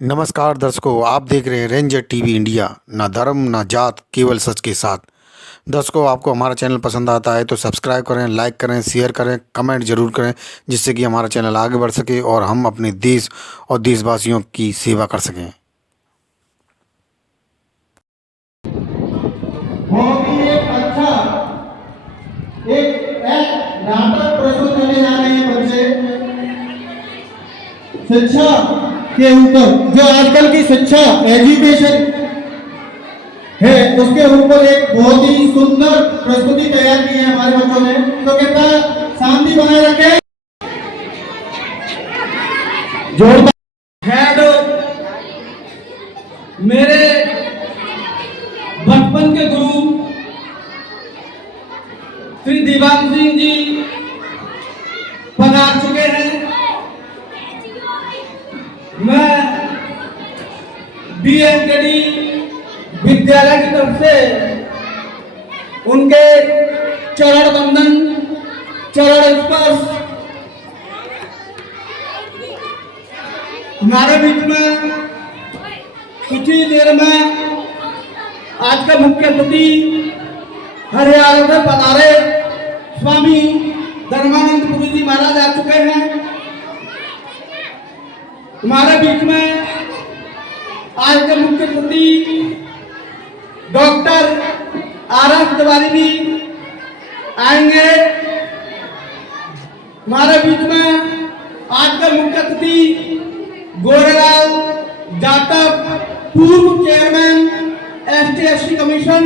नमस्कार दर्शकों, आप देख रहे हैं रेंजर टीवी इंडिया। ना धर्म ना जात, केवल सच के साथ। दर्शकों, आपको हमारा चैनल पसंद आता है तो सब्सक्राइब करें, लाइक करें, शेयर करें, कमेंट जरूर करें, जिससे कि हमारा चैनल आगे बढ़ सके और हम अपने देश और देशवासियों की सेवा कर सकें। बहुत ही एक अच्छा एक नाटक प्रस्तुत करने जा रहे हैं बच्चे शिक्षा के ऊपर। जो आजकल की शिक्षा एजुकेशन है उसके ऊपर एक बहुत ही सुंदर प्रस्तुति तैयार की है हमारे बच्चों ने। तो कृपया शांति बनाए रखें। जोरदार हेलो, मेरे बचपन के गुरु श्री दिवान सिंह जी पधार चुके हैं। मैं बीएमकेडी विद्यालय की तरफ से उनके चरण वंदन, चरण स्पर्श हमारे बीच में कुछ ही देर में आज का मुख्य अतिथि हरियाणा में पधारे स्वामी धर्मानंद पुरी जी महाराज आ चुके हैं। हमारे बीच में आज के मुख्य अतिथि डॉक्टर आर.एस. तिवारी भी आएंगे। हमारे बीच में आज का मुख्य अतिथि गोरेलाल जाटव, पूर्व चेयरमैन ST/SC कमीशन,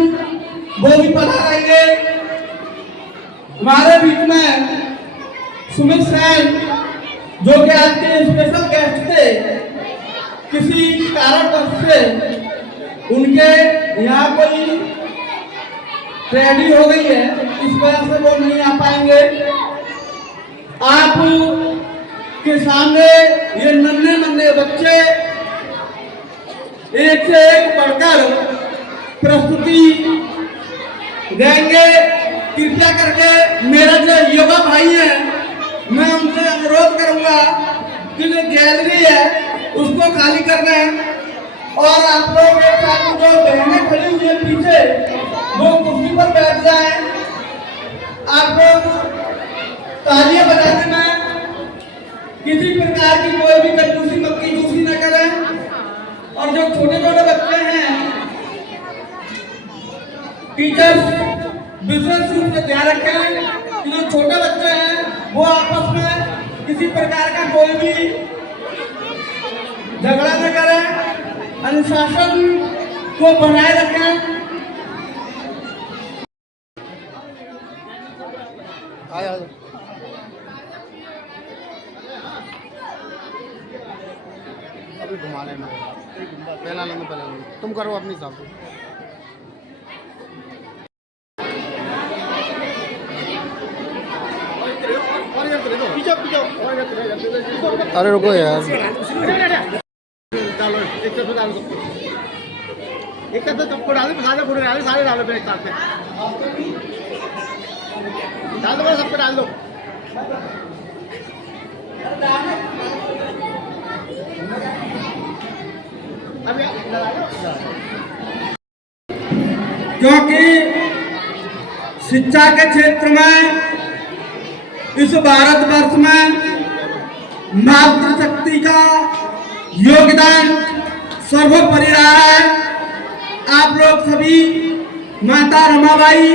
वो भी पधारेंगे। हमारे बीच में सुमित सेन, जो कि आज के स्पेशल गेस्ट थे, किसी कारणवश से उनके यहाँ कोई ट्रेडी हो गई है, इस वजह से वो नहीं आ पाएंगे। आप के सामने ये नन्हे नन्हे बच्चे एक से एक बढ़कर प्रस्तुति देंगे। कृपया करके मेरा जो युवा भाई है, मैं उनसे अनुरोध करूंगा कि जो गैलरी है उसको खाली कर दें और आप लोग एक साथ जो बहनें खड़ी हुई है पीछे, वो कुर्सी पर बैठ जाए। आप लोग तालियां बजाने में किसी प्रकार की कोई भी कंजूसी मक्की जूसी न करें। और जो छोटे छोटे बच्चे हैं, टीचर्स विशेष रूप से ध्यान रखें कि जो छोटे बच्चे हैं वो आपस में किसी प्रकार का कोई भी झगड़ा न करें, अनुशासन को बनाए रखें। अभी घुमा लेना, पहला लेना, पहला लेना, तुम करो अपनी हिसाब से। अरे रुको यार, डालो एक तरफ डालो, एक तरफ सबको डालो, सारे पूरे डालो, सारे डालो मेरे साथ में डाल दो, सबको डाल दो। क्योंकि शिक्षा के क्षेत्र में इस भारतवर्ष में मातृशक्ति का योगदान सर्वोपरि रहा है। आप लोग सभी माता रमाबाई,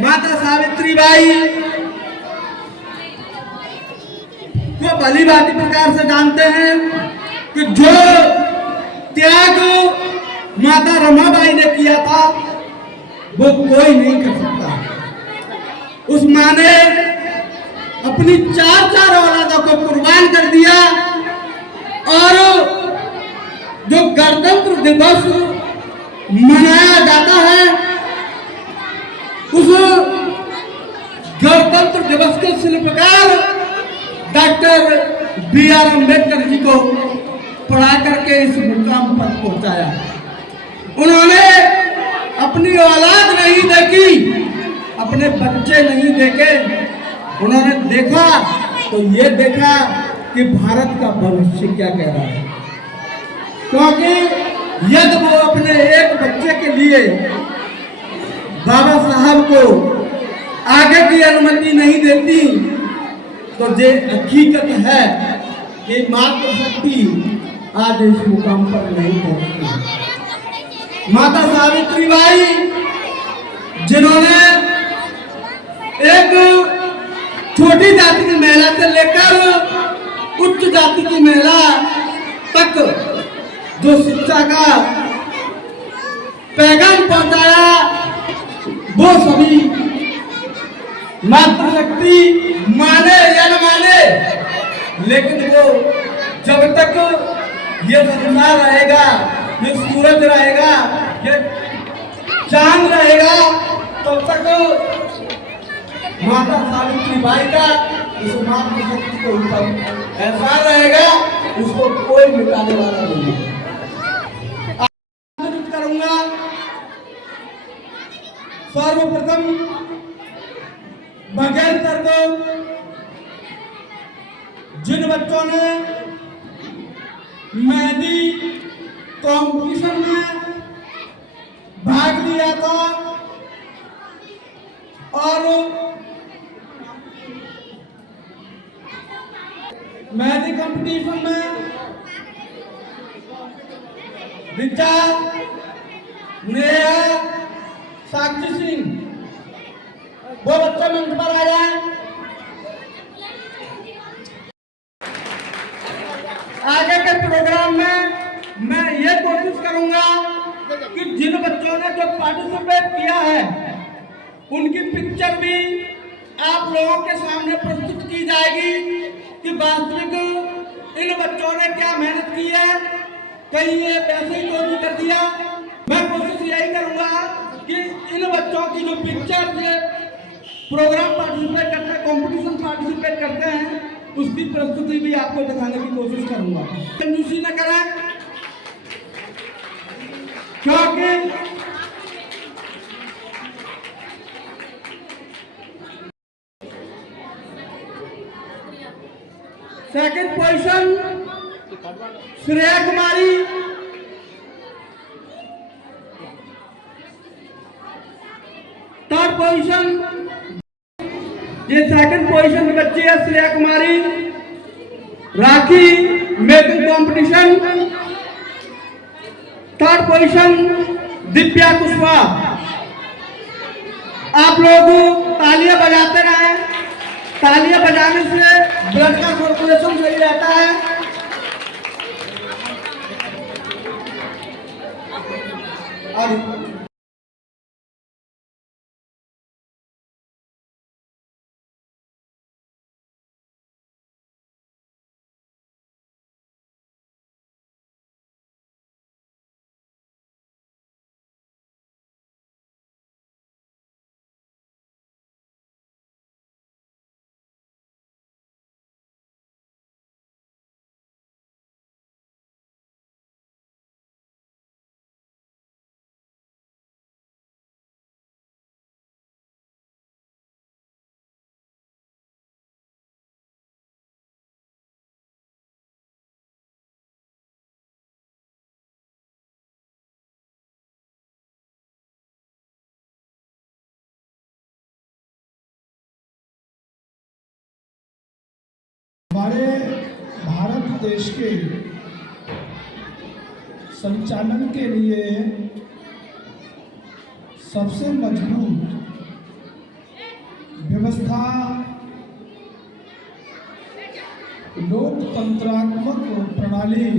माता सावित्रीबाई को भली भांति प्रकार से जानते हैं कि जो त्याग माता रमाबाई ने किया था वो कोई नहीं कर सकता। उस माँ ने अपनी चार औलादों को कुर्बान कर दिया और जो गणतंत्र दिवस मनाया जाता है, उस गणतंत्र दिवस के शिल्पकार डॉक्टर B.R. अम्बेडकर जी को पढ़ा करके इस मुकाम पर पहुंचाया। उन्होंने अपनी औलाद नहीं देखी, अपने बच्चे नहीं देखे, उन्होंने देखा तो ये देखा कि भारत का भविष्य क्या कह रहा है। क्योंकि यदि वो अपने एक बच्चे के लिए बाबा साहब को आगे की अनुमति नहीं देती तो ये हकीकत है कि मातृशक्ति आज इस मुकाम पर नहीं पहुंचती। माता सावित्रीबाई जिन्होंने एक छोटी जाति की महिला से लेकर उच्च जाति की महिला तक जो शिक्षा का पैगाम पहुंचाया, वो सभी मातृशक्ति माने या न माने, लेकिन वो जब तक ये संसार रहेगा, ये सूरज रहेगा, ये चांद रहेगा, तब तक माता सावित्रीबाई का इस मातृशक्ति के ऊपर ऐसा रहेगा, उसको कोई मिटाने वाला नहीं है। करूंगा सर्वप्रथम बगैर को जिन बच्चों ने मेहंदी कंपटीशन में भाग लिया था और मेहंदी कंपटीशन में रिचा, नेहा, साक्षी सिंह, वो बच्चे मंच पर आ जाए। आगे के प्रोग्राम में मैं ये कोशिश करूंगा कि जिन बच्चों ने जो पार्टिसिपेट किया है उनकी पिक्चर भी आप लोगों के सामने प्रस्तुत की जाएगी कि वास्तविक इन बच्चों ने क्या मेहनत की है, कहीं ये पैसे ही चोरी कर दिया। मैं कोशिश यही करूंगा कि इन बच्चों की जो पिक्चर ये प्रोग्राम पार्टिसिपेट करते हैं, कंपटीशन पार्टिसिपेट करते हैं, उसकी प्रस्तुति भी आपको दिखाने की कोशिश करूंगा। कंजूसी न करें, क्योंकि second position Shreya Kumari, third position, ये सेकंड पोजीशन में बच्ची है Shreya Kumari. Rakhi making competition, third position Divya Kushwaha. आप लोग तालियां बजाते रहें, तालियां बजाने से ब्लड का सर्कुलेशन सही रहता है। और हमारे भारत देश के संचालन के लिए सबसे मजबूत व्यवस्था लोकतंत्रात्मक प्रणाली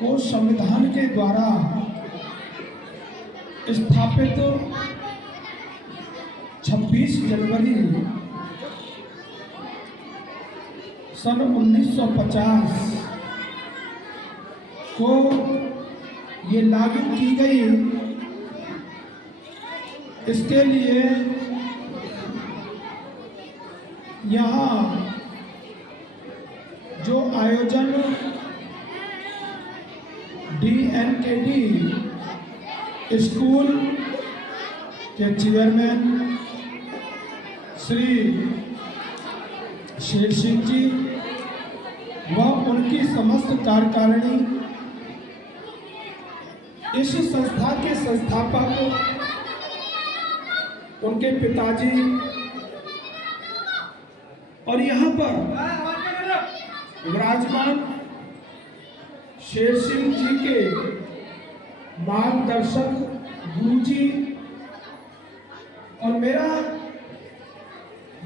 को संविधान के द्वारा स्थापित 26 जनवरी सन 1950 को ये लागू की गई। इसके लिए यहाँ जो आयोजन DNKD स्कूल के चेयरमैन श्री शेर सिंह जी व उनकी समस्त कार्यकारिणी इस संस्था के संस्थापक, उनके पिताजी और यहाँ पर विराजमान शेर सिंह जी के मार्गदर्शक गुरु जी और मेरा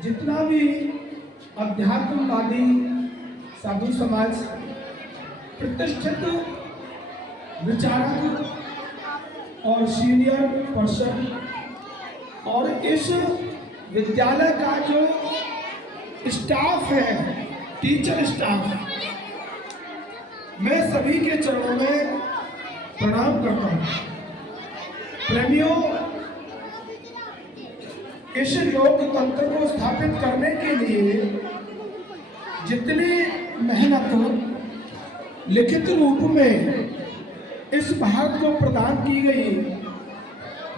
जितना भी अध्यात्मवादी साधु समाज, प्रतिष्ठित विचारक और सीनियर पर्सन और इस विद्यालय का जो स्टाफ है, टीचर स्टाफ, मैं सभी के चरणों में प्रणाम करता हूँ। प्रेमियों, इस लोकतंत्र को स्थापित करने के लिए जितनी मेहनत लिखित रूप में इस भारत को प्रदान की गई,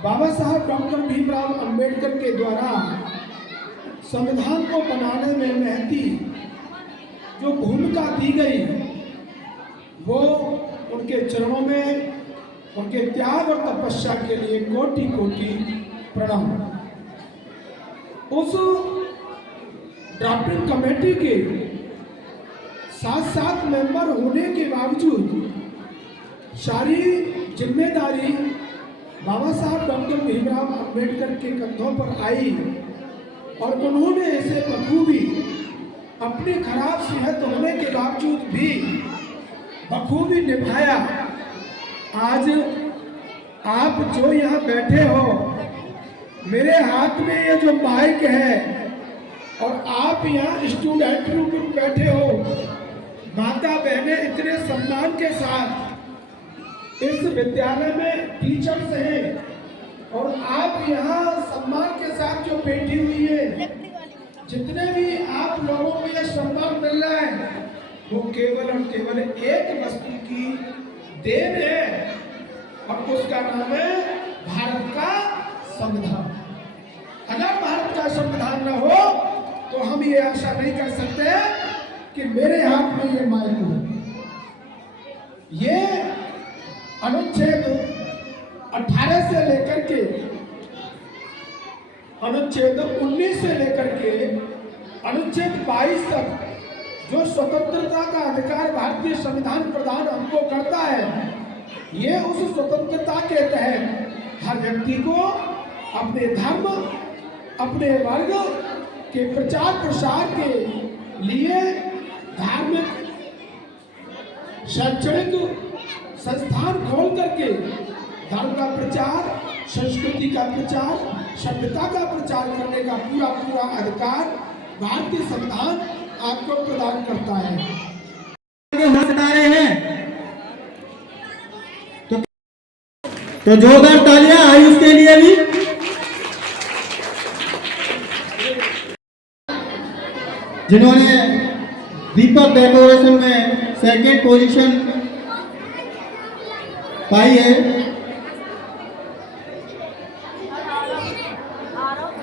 बाबा साहब डॉक्टर भीमराव अंबेडकर के द्वारा संविधान को बनाने में महती जो भूमिका दी गई, वो उनके चरणों में उनके त्याग और तपस्या के लिए कोटि कोटि प्रणाम। उस ड्राफ्टिंग कमेटी के 7 मेंबर होने के बावजूद सारी जिम्मेदारी बाबा साहब डॉक्टर भीमराव अंबेडकर के कंधों पर आई और उन्होंने इसे बखूबी अपनी खराब सेहत होने के बावजूद भी बखूबी निभाया। आज आप जो यहाँ बैठे हो, मेरे हाथ में ये जो माइक है और आप यहाँ स्टूडेंट रूप में बैठे हो, माता बहनें इतने सम्मान के साथ इस विद्यालय में टीचर्स हैं और आप यहाँ सम्मान के साथ जो बैठी हुई है, जितने भी आप लोगों को ये सम्मान मिल रहा है, वो केवल और केवल एक वस्तु की देन है और उसका नाम है भारत का संविधान। अगर भारत का संविधान न हो तो हम ये आशा नहीं कर सकते कि मेरे हाथ में ये माइक हो। ये अनुच्छेद 18 से लेकर के अनुच्छेद 19 से लेकर के अनुच्छेद 22 तक जो स्वतंत्रता का अधिकार भारतीय संविधान प्रदान हमको करता है, ये उस स्वतंत्रता के तहत हर व्यक्ति को अपने धर्म, अपने वर्ग के प्रचार प्रसार के लिए धार्मिक शैक्षणिक संस्थान खोल करके धर्म का प्रचार, संस्कृति का प्रचार, सभ्यता का प्रचार करने का पूरा अधिकार भारतीय संविधान आपको प्रदान करता है। रहे हैं तो जोरदार तालियां आयुष के लिए भी। जिन्होंने दीपक डेकोरेशन में सेकंड पोजीशन पाई है,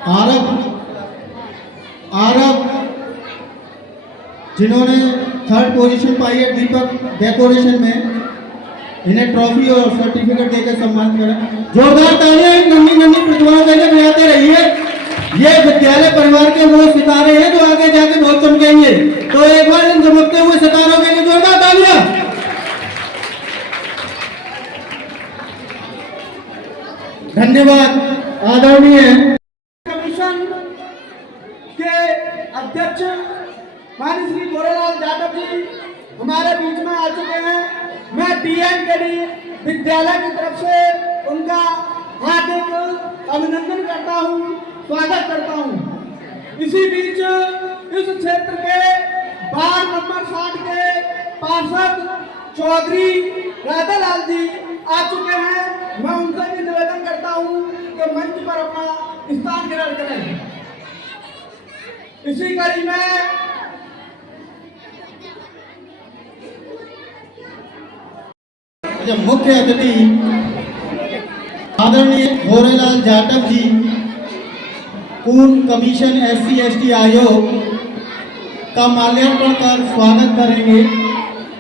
आरब जिन्होंने थर्ड पोजीशन पाई है दीपक डेकोरेशन में, इन्हें ट्रॉफी और सर्टिफिकेट देकर सम्मानित करें। जोरदार तालियां इन नन्ही प्रतिभाओं के लिए बजाते रहिए। ये विद्यालय परिवार के वो सितारे हैं जो आगे जाके बहुत चमकेंगे। तो एक बार इन चमकते हुए सितारों के लिए जोरदार तालियां। धन्यवाद आदरणीय कमीशन के अध्यक्ष माननीय श्री गोरेलाल जाटव जी हमारे बीच में आ चुके हैं। मैं DNKD विद्यालय की तरफ से उनका हार्दिक अभिनंदन करता हूं, स्वागत करता हूं। इसी बीच इस क्षेत्र के वार्ड नंबर 60 के पार्षद चौधरी राधालाल जी आ चुके हैं। मैं उनसे भी निवेदन करता हूं कि मंच पर अपना स्थान ग्रहण करें। इसी कड़ी में मुख्य अतिथि आदरणीय गोरेलाल जाटव जी, पूर्ण कमीशन SC/ST आयोग का माल्यार्पण कर स्वागत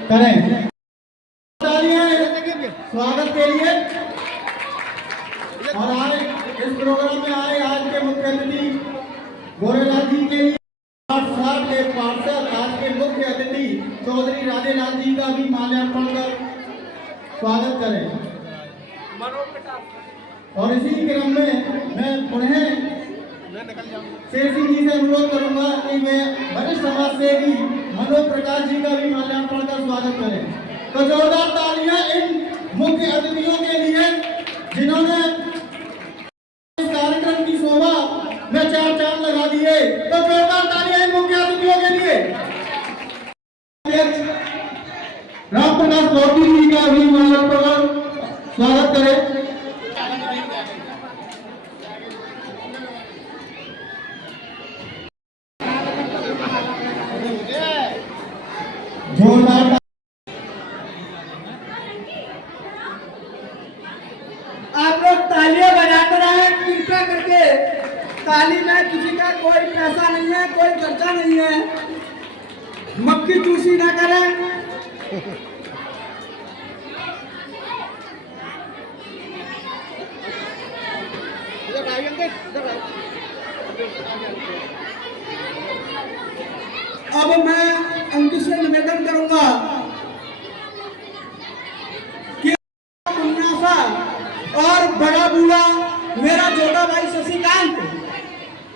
करें। स्वागत के लिए। और आज इस प्रोग्राम में आए आज के मुख्य अतिथि गोरेलाल जी के लिए 60 के पार्षद आज के मुख्य अतिथि चौधरी राधेलाल जी का भी माल्यार्पण कर स्वागत करें। और इसी क्रम में मैं पुनः शेर सिंह जी से अनुरोध करूंगा कि वे वरिष्ठ समाज सेवी मनोज प्रकाश जी का भी माल्यार्पण कर स्वागत करें। तो जोरदार तालियां इन मुख्य अतिथियों के लिए जिन्होंने इस कार्यक्रम की शोभा में चार चांद लगा दिए। तो जोरदार तालियां इन मुख्य अतिथियों के लिए। राम प्रकाश चौधरी जी का भी माल्यार्पण कर स्वागत करें। जोरदार आप लोग तालियां बजाते रहें कृपया करके। ताली में किसी का कोई पैसा नहीं है, कोई खर्चा नहीं है। मक्खी चूसी ना करें। अब मैं अंकित से निवेदन करूंगा कि मुन्ना सा और बड़ा बूढ़ा मेरा छोटा भाई शशिकांत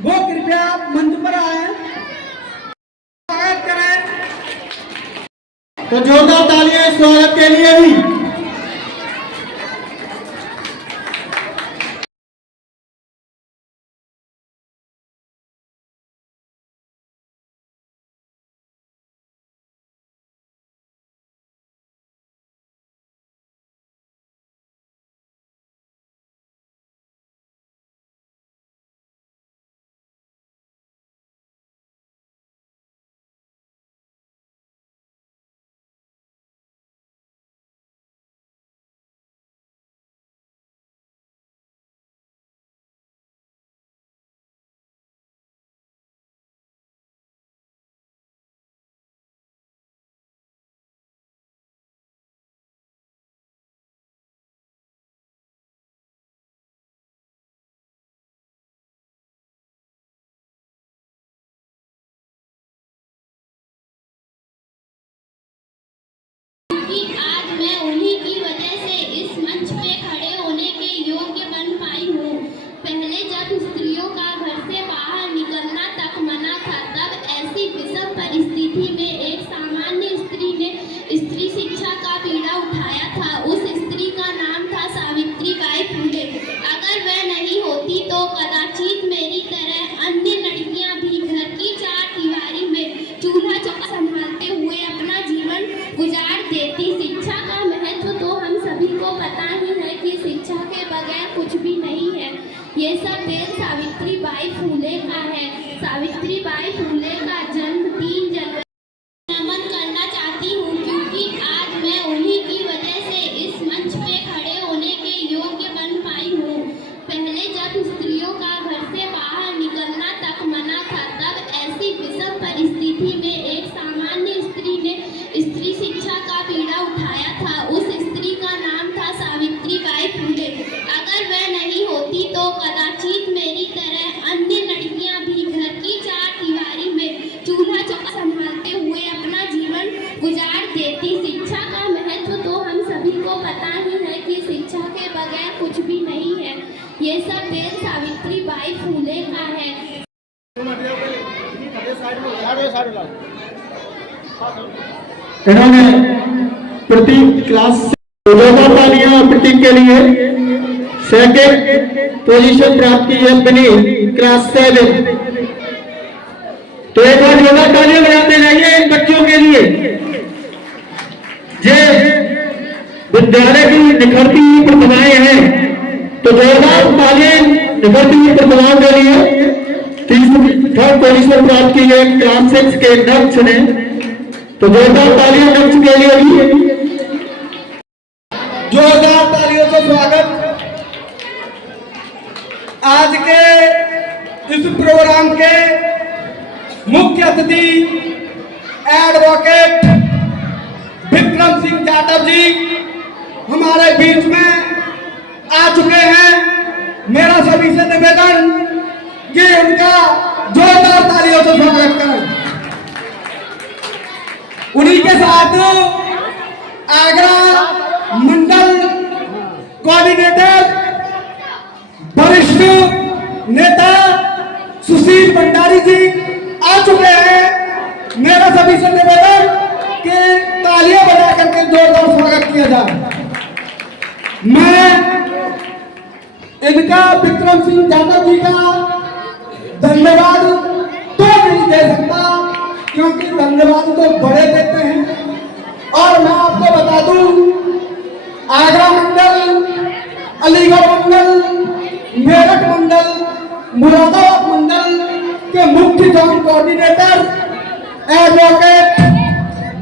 वो कृपया मंच पर आए, स्वागत करें। तो जोरदार तालियां इस स्वागत के लिए भी। आज मैं उन्हीं की वजह से इस मंच पे खड़े होने के योग्य बन पाई हूँ। पहले जब स्त्रियों का घर से बाहर निकलना तक मना था, तब ऐसी विषम परिस्थिति में एक सामान्य स्त्री ने स्त्री शिक्षा का बीड़ा उठाया था। उस स्त्री का नाम था सावित्रीबाई फुले। अगर वह नहीं होती तो कदाचित मेरी तरह अन्य लड़कियां भी घर की चार दीवारी में चूल्हा चौका संभालते हुए अपना जीवन गुजार देती। शिक्षा का महत्व तो हम सभी को पता ही है कि शिक्षा के बगैर कुछ भी नहीं है। ये सब देश सावित्रीबाई फुले का है। सावित्रीबाई फुले का जन्म 3 जनवरी नमन करना चाहती हूँ, क्योंकि आज मैं उन्हीं की वजह से इस मंच पे खड़े होने के योग्य बन पाई हूँ। पहले जब स्त्रियों का घर से बाहर निकलना तक मना था, तब ऐसी विषम परिस्थिति में एक सामान्य स्त्री ने स्त्री शिक्षा का बीड़ा उठाया था। उस स्त्री का नाम था सावित्रीबाई फुले। अगर वह नहीं होती तो कदाचित मेरी तरह अन्य लड़कियां भी घर की चार दीवारी में चूल्हा चौका संभालते हुए अपना जीवन गुजार देती। शिक्षा का महत्व तो हम सभी को पता ही है कि शिक्षा के बगैर कुछ भी नहीं है। ये सब देश सावित्रीबाई फुले का है। इन्होंने प्रतीक क्लास जोरदार तालियां प्रतीक के लिए। सेकंड पोजीशन प्राप्त की है विनीत क्लास 7। तो एक बार जोरदार तालियां बजाते रहिए इन बच्चों के लिए। ये विद्यालय की निखरती हुई प्रतिभाएं हैं, तो जोरदार तालियां निखरती हुई प्रतिभाओं के लिए। थर्ड पोजीशन प्राप्त की है क्लास 6 के नक्श ने, तो जोरदार तालियां नक्श के लिए भी। जोरदार तालियों से स्वागत। आज के इस प्रोग्राम के मुख्य अतिथि एडवोकेट विक्रम सिंह जाटव जी, हमारे वीर चुके हैं, मेरा सभी से निवेदन कि उनका जोरदार तालियों से स्वागत करें। उन्हीं के साथ आगरा मंडल कोऑर्डिनेटर वरिष्ठ नेता सुशील भंडारी जी आ चुके हैं। मेरा सभी से निवेदन कि तालियां बजा करके जोरदार स्वागत किया जाए। मैं इनका विक्रम सिंह यादव जी का धन्यवाद तो नहीं दे सकता, क्योंकि धन्यवाद तो बड़े देते हैं। और मैं आपको बता दूं, आगरा मंडल, अलीगढ़ मंडल, मेरठ मंडल, मुरादाबाद मंडल के मुख्य joint coordinator advocate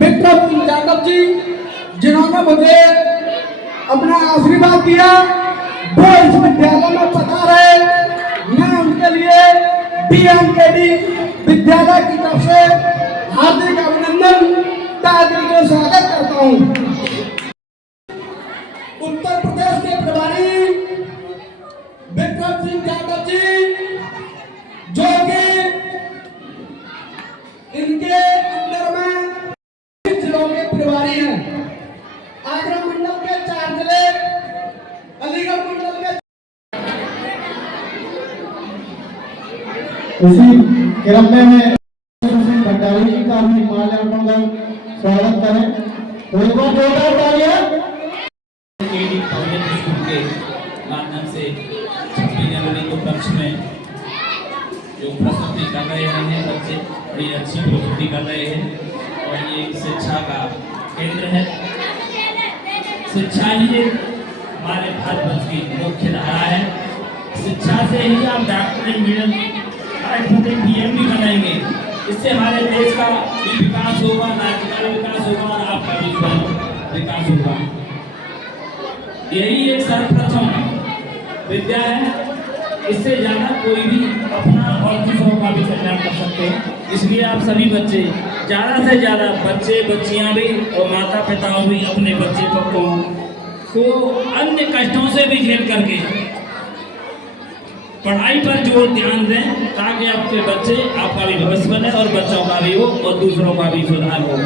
Vikram Singh Yadav ji, जिन्होंने मुझे अपना आशीर्वाद दिया, वो इस विद्यालय में पढ़ा रहे। मैं उनके लिए BMKD विद्यालय की तरफ से हार्दिक अभिनंदन, तादिल को स्वागत करता हूँ। उत्तर प्रदेश के प्रभारी विक्रम सिंह यादव जी, जो कि इनके अंदर में जिलों के प्रभारी हैं। आगरा मंडल के 4 जिले, अलीगढ़ मंडल के। इसी क्रम में भंडारी जी का भी माल्यार्पण कर स्वागत करें। तो एक बार जोरदार तालियां। के माध्यम से 26 जनवरी के उपलक्ष्य में जो प्रस्तुति कर रहे हैं बच्चे, बड़ी अच्छी प्रस्तुति कर रहे हैं। और ये एक शिक्षा का केंद्र है। शिक्षा ही हमारे भारतवर्ष की मुख्य धारा है। शिक्षा से ही आप डॉक्टर, इंजीनियर, PM भी बनाएंगे। इससे हमारे देश का भी विकास होगा, राज्य का विकास होगा और आपका भी विकास होगा। यही एक सर्वप्रथम विद्या है। इससे ज़्यादा कोई भी अपना और दूसरों का भी कल्याण कर सकते हैं। इसलिए आप सभी बच्चे, ज़्यादा से ज़्यादा बच्चे बच्चियां भी और माता पिता भी अपने बच्चे को अन्य कष्टों से भी झेल करके पढ़ाई पर जोर ध्यान दें, ताकि आपके बच्चे, आपका भी भविष्य बने और बच्चों का भी हो और दूसरों का भी सुधार हो,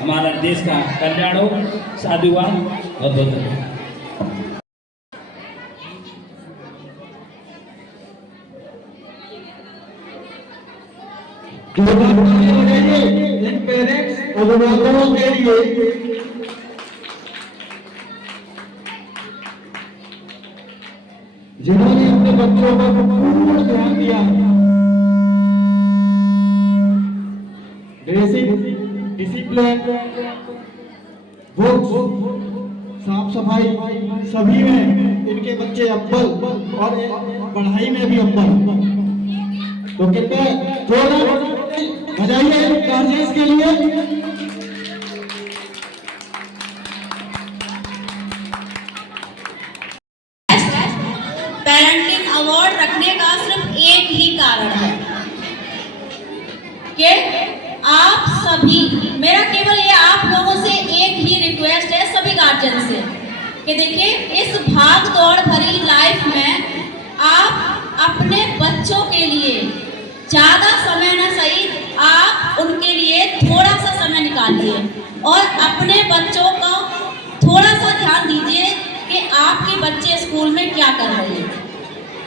हमारा देश का कल्याण हो। साधुवाद। बहुत बहुत धन्यवाद। इन पेरेंट्स अभिभावकों के लिए जिन्होंने अपने बच्चों पर पूर्ण ध्यान दिया। बेसिक डिसिप्लिन, बुक्स, साफ सफाई, सभी में इनके बच्चे अव्वल और पढ़ाई में भी अव्वल। तो कृपया जोरदार बजाइए गार्जियंस के लिए। पेरेंटिंग अवार्ड रखने का सिर्फ एक ही कारण है कि आप सभी, मेरा केवल ये आप लोगों से एक ही रिक्वेस्ट है सभी गार्जियन से, कि देखिए इस भाग दौड़ भरी लाइफ में आप अपने बच्चों के लिए ज़्यादा समय न सही, आप उनके लिए थोड़ा सा समय निकालिए और अपने बच्चों को थोड़ा सा ध्यान दीजिए कि आपके बच्चे स्कूल में क्या कर रहे हैं।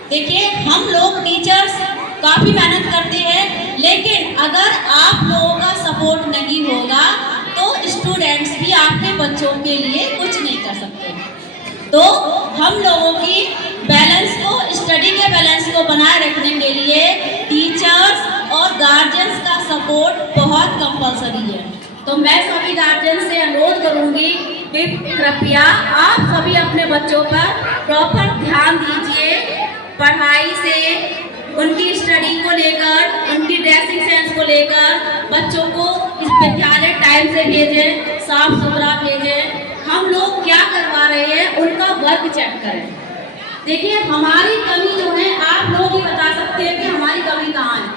देखिए हम लोग टीचर्स काफ़ी मेहनत करते हैं, लेकिन अगर आप लोगों का सपोर्ट नहीं होगा तो स्टूडेंट्स भी आपके बच्चों के लिए कुछ नहीं कर सकते। तो हम लोगों की बैलेंस को, स्टडी के बैलेंस को बनाए रखने के लिए टीचर्स और गार्जियंस का सपोर्ट बहुत कंपलसरी है। तो मैं सभी गार्जियन से अनुरोध करूंगी कि कृपया आप सभी अपने बच्चों पर प्रॉपर ध्यान दीजिए। पढ़ाई से, उनकी स्टडी को लेकर, उनकी ड्रेसिंग सेंस को लेकर बच्चों को इस विद्यालय टाइम से भेजें, साफ सुथरा भेजें। हम लोग क्या करवा रहे हैं उनका वर्क चेक करें। देखिए हमारी कमी जो है आप लोग ही बता सकते हैं कि हमारी कमी कहाँ है।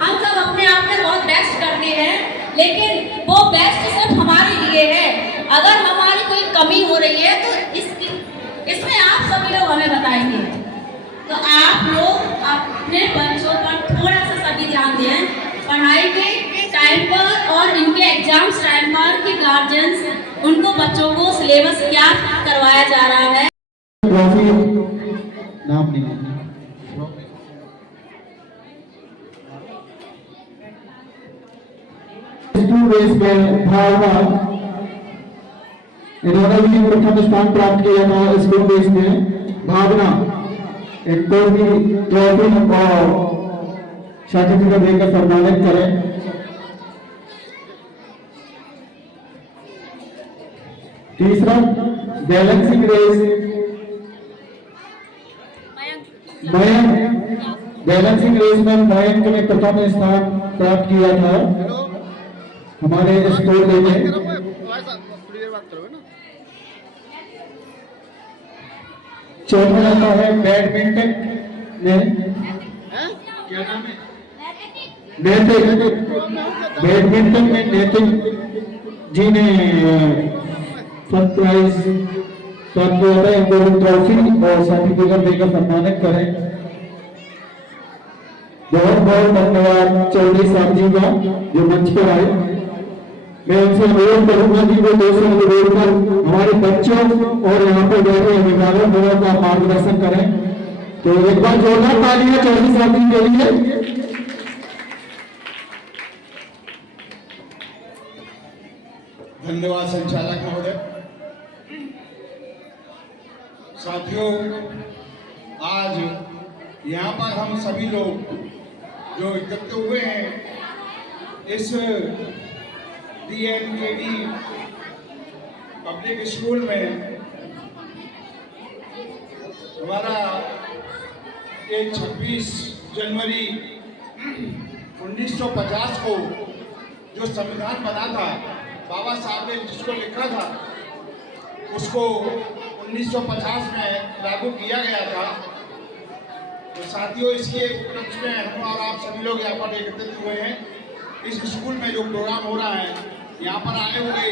हम सब अपने आप में बहुत बेस्ट करते हैं, लेकिन वो बेस्ट सिर्फ हमारे लिए है। अगर हमारी कोई कमी हो रही है तो इसमें आप सब सभी लोग हमें बताएंगे। तो आप लोग अपने बच्चों पर थोड़ा सा सभी ध्यान दें, पढ़ाई के टाइम पर और इनके एग्जाम्स टाइम पर कि गार्जियंस उनको बच्चों को सिलेबस क्या करवाया जा रहा है। ट्रॉफी नाम नहीं है। स्कूल रेस में भावना इन्होंने भी प्रथम स्थान प्राप्त किया था। स्कूल रेस में भावना एक ट्रॉफी और सर्टिफिकेट देकर सम्मानित करें। तीसरा balancing race Mayank, balancing race में मयंक ने प्रथम स्थान प्राप्त किया था हमारे स्कूल में। चौथा आता है बैडमिंटन में, क्या नाम है? नैतिक। बैडमिंटन में नैतिक जी ने फर्स्ट प्राइज प्राप्त किया था। इनको ट्रॉफी और सर्टिफिकेट देकर सम्मानित करें। बहुत बहुत धन्यवाद चौधरी साहब जी का जो मंच पर आए। मैं उनसे अनुरोध करूंगा कि वो 2 से अनुरोध कर हमारे बच्चों और यहाँ पर बैठे अभिभावक दोनों का मार्गदर्शन करें। तो एक बार जोरदार तालियां चौधरी साहब जी के लिए। धन्यवाद संचालक महोदय। साथियों, आज यहाँ पर हम सभी लोग जो एकत्र हुए हैं इस DNKD पब्लिक स्कूल में, हमारा ये 26 जनवरी 1950 को जो संविधान बना था, बाबा साहब ने जिसको लिखा था उसको 1950 में लागू किया गया था। तो साथियों, इसके उपलक्ष्य में हम और आप सभी लोग यहाँ पर एकत्रित हुए हैं। इस स्कूल में जो प्रोग्राम हो रहा है, यहाँ पर आए हुए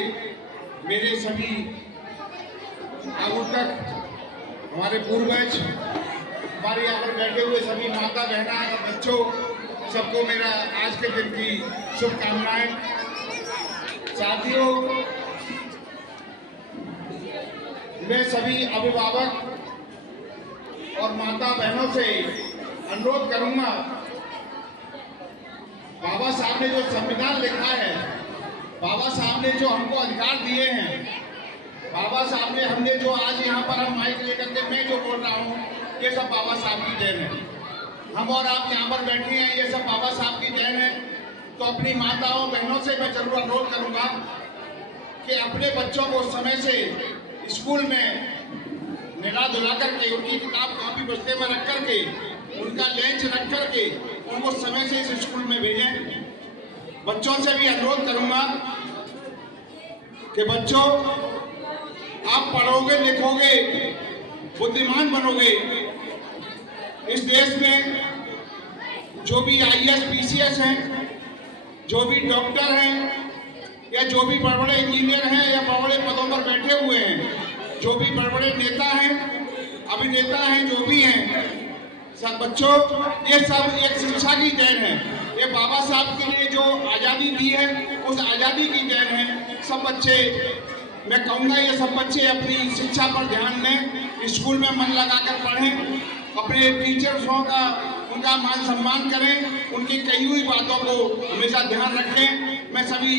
मेरे सभी आगुतक, हमारे पूर्वज, हमारे यहाँ पर बैठे हुए सभी माता बहना बच्चों, सबको मेरा आज के दिन की शुभकामनाएं। साथियों, मैं सभी अभिभावक और माता बहनों से अनुरोध करूंगा, बाबा साहब ने जो संविधान लिखा है, बाबा साहब ने जो हमको अधिकार दिए हैं, बाबा साहब ने हमने जो आज यहाँ पर हम माइक लेकर के मैं जो बोल रहा हूँ, ये सब बाबा साहब की देन है। हम और आप यहाँ पर बैठे हैं, ये सब बाबा साहब की देन है। तो अपनी माताओं बहनों से मैं जरूर अनुरोध करूंगा कि अपने बच्चों को समय से स्कूल में नहला धुला करके, उनकी किताब कॉपी बस्ते में रख करके, उनका लंच रख करके उनको समय से इस स्कूल में भेजें। बच्चों से भी अनुरोध करूंगा कि बच्चों, आप पढ़ोगे लिखोगे, बुद्धिमान बनोगे। इस देश में जो भी IAS PCS हैं, जो भी डॉक्टर हैं, या जो भी बड़े बड़े इंजीनियर हैं या बड़े बड़े पदों पर बैठे हुए हैं, जो भी बड़े बड़े नेता हैं, अभिनेता हैं, जो भी हैं, सब बच्चों, ये सब एक शिक्षा की देन है। ये बाबा साहब के लिए जो आज़ादी दी है, उस आज़ादी की देन है। सब बच्चे, मैं कहूँगा, ये सब बच्चे अपनी शिक्षा पर ध्यान दें, स्कूल में मन लगाकर पढ़ें, अपने टीचर्सों का उनका मान सम्मान करें, उनकी कही हुई बातों को हमेशा ध्यान रखें। मैं सभी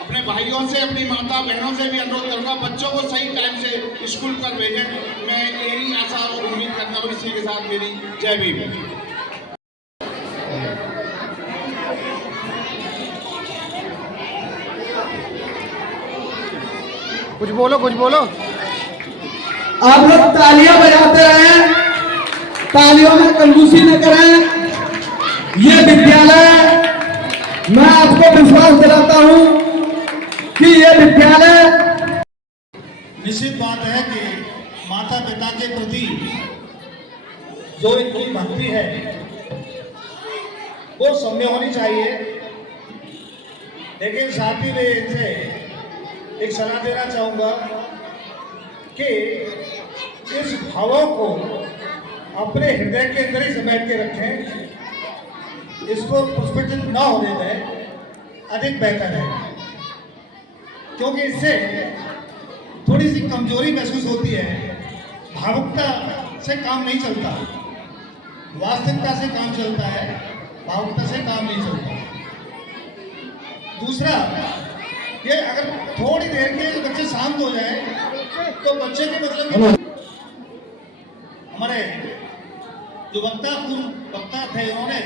अपने भाइयों से, अपनी माता बहनों से भी अनुरोध करूंगा, बच्चों को सही टाइम से स्कूल पर भेजें। मैं यही आशा और उम्मीद करता हूँ। इसी के साथ मेरी जय भीम। कुछ बोलो, कुछ बोलो। आप लोग तालियां बजाते रहें, तालियों में कंजूसी न करें। ये विद्यालय, मैं आपको विश्वास दिलाता हूं कि ये विद्यालय, निश्चित बात है कि माता पिता के प्रति जो इनकी भक्ति है वो सौम्य होनी चाहिए। लेकिन साथ ही मैं इनसे एक सलाह देना चाहूँगा कि इस भावों को अपने हृदय के अंदर ही समेट के रखें, इसको प्रस्फुटित न होने दें, अधिक बेहतर है। क्योंकि इससे थोड़ी सी कमजोरी महसूस होती है। भावुकता से काम नहीं चलता, वास्तविकता से काम चलता है, भावुकता से काम नहीं चलता। दूसरा, ये अगर थोड़ी देर के लिए बच्चे शांत हो जाए तो बच्चे के मतलब हमारे जो पूर्व वक्ता थे, उन्होंने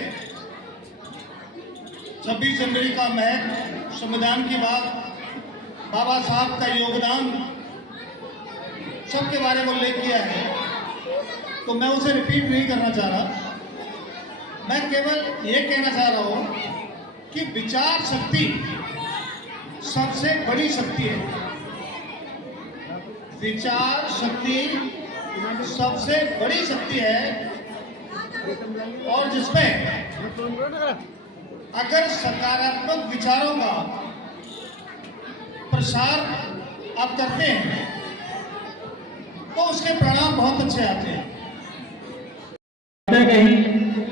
26 जनवरी का महत्व, संविधान की बात, बाबा साहब का योगदान, सबके बारे में उल्लेख किया है, तो मैं उसे रिपीट नहीं करना चाह रहा। मैं केवल ये कहना चाह रहा हूँ कि विचार शक्ति सबसे बड़ी शक्ति है। विचार शक्ति सबसे बड़ी शक्ति है, और जिसमें अगर सकारात्मक विचारों का प्रसार आप करते हैं तो उसके परिणाम बहुत अच्छे आते हैं। कहीं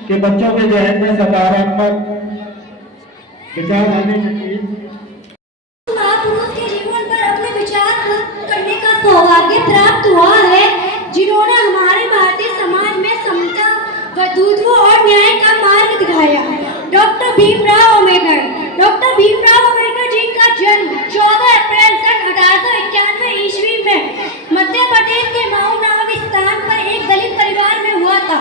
कि बच्चों के जहन में सकारात्मक विचार आने चाहिए। महापुरुष के जीवन पर अपने विचार करने का सौभाग्य प्राप्त हुआ है, जिन्होंने हमारे भारतीय समाज में समता, बंधुत्व और न्याय का मार्ग दिखाया। डॉक्टर भीमराव अम्बेडकर। डॉक्टर भीमराव अम्बेडकर जी का जन्म 14 अप्रैल सन 1891 ईस्वी में मध्य प्रदेश के मऊ नामक स्थान पर एक दलित परिवार में हुआ था।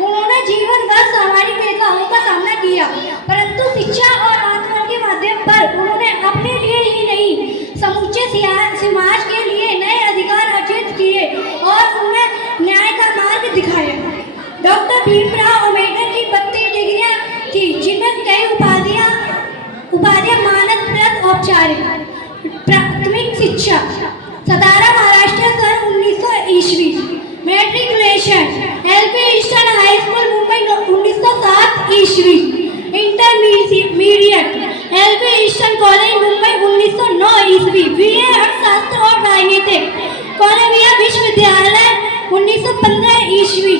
उन्होंने जीवन भर सामाजिक भेदभावों का सामना किया, परंतु शिक्षा और आंदोलन के माध्यम पर उन्होंने अपने लिए ही नहीं, समूचे समाज के लिए नए अधिकार अर्जित किए और उन्हें न्याय का मार्ग दिखाया। डॉक्टर भीमराव अम्बेडकर की 32 डिग्रियां थी, जिनमें कई उपाधियां मानद औपचारिक प्राथमिक शिक्षा, सतारा महाराष्ट्र सन 1900 ईस्वी, matriculation LP eastern high school Mumbai 1907 ईस्वी, intermediate LP eastern college Mumbai 1909 ईस्वी, BA अर्थशास्त्र और राजनीतिक कोलंबिया विश्वविद्यालय 1915 ईस्वी,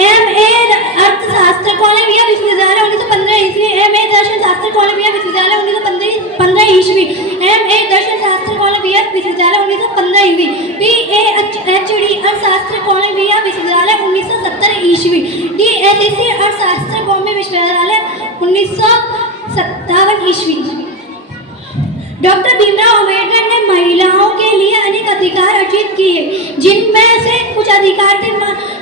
MA अर्थशास्त्र कोलंबिया विश्वविद्यालय 1915 ईस्वी, MA दर्शन शास्त्र कोलंबिया विश्वविद्यालय 1915 ईस्वी, MA दर्शन शास्त्र कोलंबिया विश्वविद्यालय 1915 ईस्वी, BA HD अर्थशास्त्र कोलंबिया विश्वविद्यालय 1970 ईस्वी, DSc अर्थशास्त्र बॉम्बे विश्वविद्यालय 1957 ईस्वी। डॉक्टर भीमराव अम्बेडकर ने महिलाओं के लिए अनेक अधिकार अर्जित किए, जिनमें से कुछ अधिकार थे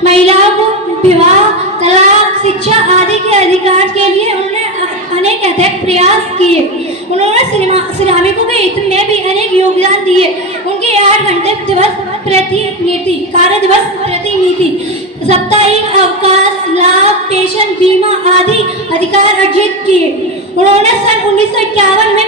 महिलाओं को विवाह, तलाक, शिक्षा आदि के अधिकार के लिए उन्होंने अनेक अथक प्रयास किए। उन्होंने श्रमिकों के हित में भी अनेक योगदान दिए। उनके 8 घंटे दिवस प्रतिनीति, कार्य दिवस प्रतिनीति, साप्ताहिक अवकाश, लाभ, पेंशन, बीमा आदि अधिकार अर्जित किए। उन्होंने सन 1951 में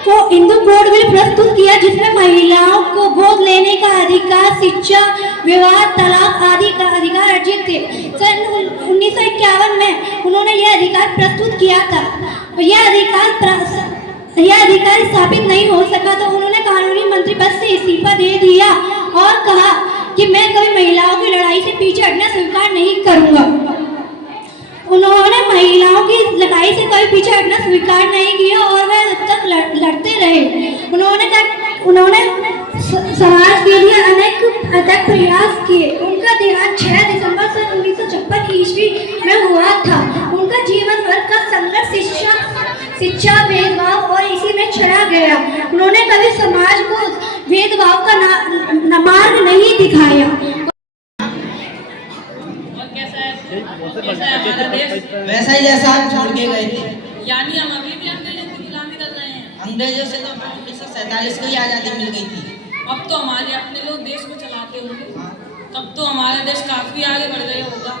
को हिंदू कोड बिल प्रस्तुत किया, जिसमें महिलाओं को गोद लेने का अधिकार, शिक्षा, विवाह, तलाक आदि का अधिकार अर्जित थे। सन 1951 में उन्होंने यह अधिकार प्रस्तुत किया था। यह अधिकार स्थापित नहीं हो सका तो उन्होंने कानूनी मंत्री पद से इस्तीफा दे दिया और कहा कि मैं कभी महिलाओं की लड़ाई से पीछे हटना स्वीकार नहीं करूंगा। उन्होंने महिलाओं की लड़ाई से कभी पीछे हटना स्वीकार नहीं किया और वह तब तक लड़ते रहे। उन्होंने समाज के लिए अनेक अथक प्रयास किए। उनका देहांत 6 दिसंबर सन 1956 ईस्वी में हुआ था। उनका जीवन भर का संघर्ष शिक्षा, भेदभाव और इसी में चला गया। उन्होंने कभी समाज को भेदभाव का मार्ग नहीं दिखाया। वैसा ही जैसा हम छोड़ के गए थे। यानी हम अभी भी अंग्रेजों की गुलामी कर रहे हैं। अंग्रेजों से तो 1947 को ही आज़ादी मिल गई थी। अब तो हमारे अपने लोग देश को चलाते होंगे, तब तो हमारा देश काफी आगे बढ़ गया होगा।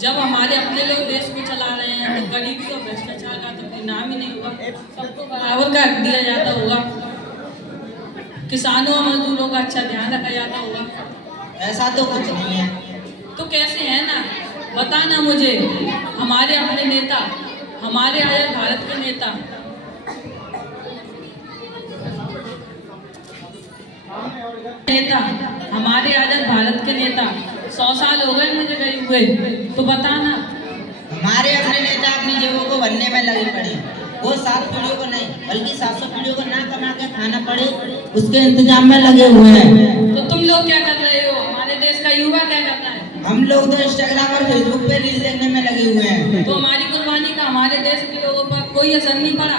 जब हमारे अपने लोग देश को चला रहे हैं तो गरीबी और भ्रष्टाचार का तो कोई नाम ही नहीं होगा, सबको बराबर का हक दिया जाता होगा, किसानों और मजदूरों का अच्छा ध्यान रखा जाता होगा। ऐसा तो कुछ नहीं है। तो कैसे है ना, बताना मुझे। हमारे अपने नेता, हमारे आजाद भारत के नेता नेता, हमारे आजाद भारत के नेता 100 साल हो गए मुझे गए हुए, तो बताना। हमारे अपने नेता अपनी जेबों को भरने में लगे पड़े, वो 7 पीढ़ियों को नहीं बल्कि 700 पीढ़ियों को ना कमा के खाना पड़े उसके इंतजाम में लगे हुए हैं। तो तुम लोग क्या कर रहे हो? हमारे देश का युवा क्या करता है? हम लोग तो इंस्टाग्राम और फेसबुक पे रील देखने में लगे हुए हैं। तो हमारी कुर्बानी का हमारे देश के लोगों पर कोई असर नहीं पड़ा?